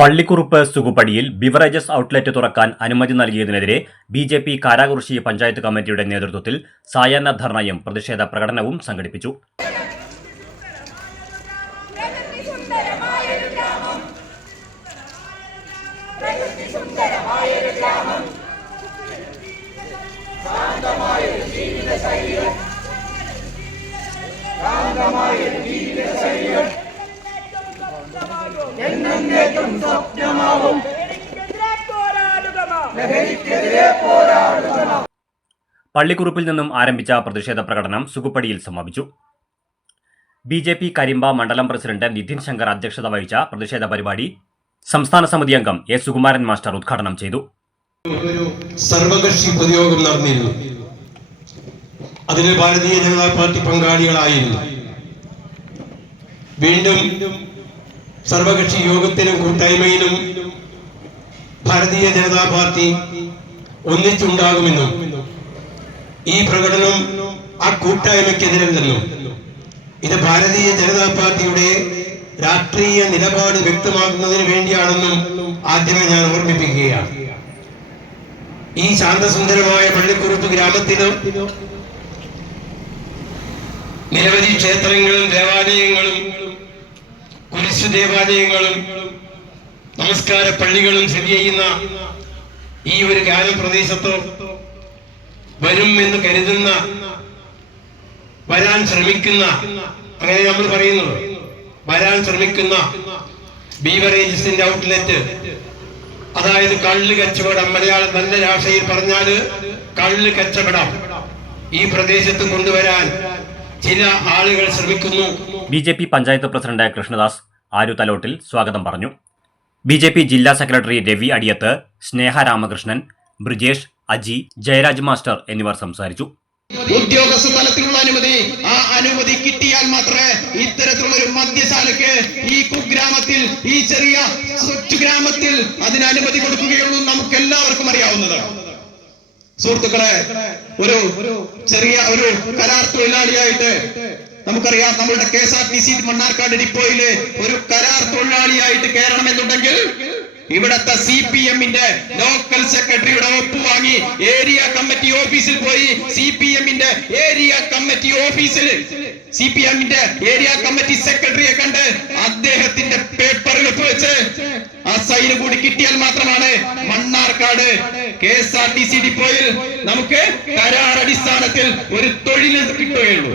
Pallikkuruppu സുകുപ്പടിയിൽ beverages outlet തുറക്കാൻ അനുമതി നൽകിയതിനെതിരെ BJP. Karakurissi panchayat കമ്മിറ്റിയുടെ നേതൃത്വത്തിൽ സായാഹ്ന ധർണയും പ്രതിഷേധ പ്രകടനവും സംഘടിപ്പിച്ചു. പള്ളിക്കുറുപ്പിൽ നിന്നും ആരംഭിച്ച പ്രതിഷേധ പ്രകടനം സുകുപ്പടിയിൽ സമാപിച്ചു. ബി.ജെ.പി. കരിമ്പ മണ്ഡലം പ്രസിഡന്റ് നിതിൻ ശങ്കർ അധ്യക്ഷത വഹിച്ച പ്രതിഷേധ പരിപാടി സംസ്ഥാന സമിതി അംഗം എ സുകുമാരൻ മാസ്റ്റർ ഉദ്ഘാടനം ചെയ്തു. ഒരു സർവകക്ഷി പൊതുയോഗം നടന്നിരുന്നു. അതിൽ ഭാരതീയ ജനതാ പാർട്ടി പങ്കാളികളായിരുന്നു. വീണ്ടും സർവകക്ഷി യോഗത്തിനും കൂട്ടായ്മയിലും ഭാരതീയ ജനതാ പാർട്ടി ഒന്നിച്ചുണ്ടാകുമെന്നും ഈ പ്രകടനം ആ കൂട്ടായ്മയ്ക്കെതിരല്ലെന്നും ഇത് ഭാരതീയ ജനതാ പാർട്ടിയുടെ രാഷ്ട്രീയ നിലപാട് വ്യക്തമാക്കുന്നതിന് വേണ്ടിയാണെന്നും ആദ്യമേ ഞാൻ ഓർമ്മിപ്പിക്കുകയാണ്. ഈ ശാന്തസുന്ദരമായ പള്ളിക്കുറുപ്പ് ഗ്രാമത്തിലും നിരവധി ക്ഷേത്രങ്ങളും ദേവാലയങ്ങളും കുരിശു ദേവാലയങ്ങളും നമസ്കാര പള്ളികളും സ്ഥിതി ചെയ്യുന്ന ഈ ഒരു ഗ്രാമപ്രദേശത്തോ വരും എന്ന് കരുതുന്ന വരാൻ ശ്രമിക്കുന്ന അങ്ങനെ നമ്മൾ പറയുന്നത് വരാൻ ശ്രമിക്കുന്ന ബീവറേജസിന്റെ ഔട്ട്ലെറ്റ്, അതായത് കള്ള് കച്ചവടം, മലയാളം നല്ല ഭാഷയിൽ പറഞ്ഞാല് കള്ള് കച്ചവടം ഈ പ്രദേശത്ത് കൊണ്ടുവരാൻ ചില ആളുകൾ ശ്രമിക്കുന്നു. ബി.ജെ.പി. പഞ്ചായത്ത് പ്രസിഡന്റ് കൃഷ്ണദാസ് ആരുതലോട്ടിൽ സ്വാഗതം പറഞ്ഞു. ബി.ജെ.പി. ജില്ലാ സെക്രട്ടറി രവി അടിയത്ത്, സ്നേഹ രാമകൃഷ്ണൻ, ബ്രിജേഷ്, അജി, ജയരാജ് മാസ്റ്റർ എന്നിവർ സംസാരിച്ചു. ഉദ്യോഗസ്ഥ തലത്തിലുള്ള അനുമതി, ആ അനുമതി കിട്ടിയാൽ മാത്രമേ ഇത്തരത്തിലുള്ള ഒരു മദ്യശാലയ്ക്ക് ഈ കുഗ്രാമത്തിൽ, ഈ ചെറിയ സ്വച്ഛ ഗ്രാമത്തിൽ അതിന് അനുമതി കൊടുക്കുകയുള്ളൂ. നമുക്ക് എല്ലാവർക്കും അറിയാവുന്നത്. സുഹൃത്തുക്കളെ, ഒരു ചെറിയ ഒരു കരാർ തൊഴിലാളിയായിട്ട് നമുക്കറിയാം, നമ്മളുടെ KSRTC മണ്ണാർക്കാട് ഡിപ്പോയില് ഒരു കരാർ തൊഴിലാളിയായിട്ട് കയറണമെന്നുണ്ടെങ്കിൽ ഇവിടത്തെ CPM-ന്റെ ലോക്കൽ സെക്രട്ടറിയുടെ ഒപ്പ് വാങ്ങി ഏരിയ കമ്മിറ്റി ഓഫീസിൽ പോയി CPM-ന്റെ ഏരിയ കമ്മിറ്റി ഓഫീസിൽ CPM-ന്റെ ഏരിയ കമ്മിറ്റി സെക്രട്ടറിയെ കണ്ട് അദ്ദേഹത്തിന്റെ പേപ്പറിൽ വെച്ച് ആ സൈന് കൂടി കിട്ടിയാൽ മാത്രമാണ് മണ്ണാർക്കാട് KSRTC ഡിപ്പോയിൽ നമുക്ക് കരാർ അടിസ്ഥാനത്തിൽ ഒരു തൊഴിൽ കിട്ടുകയുള്ളൂ.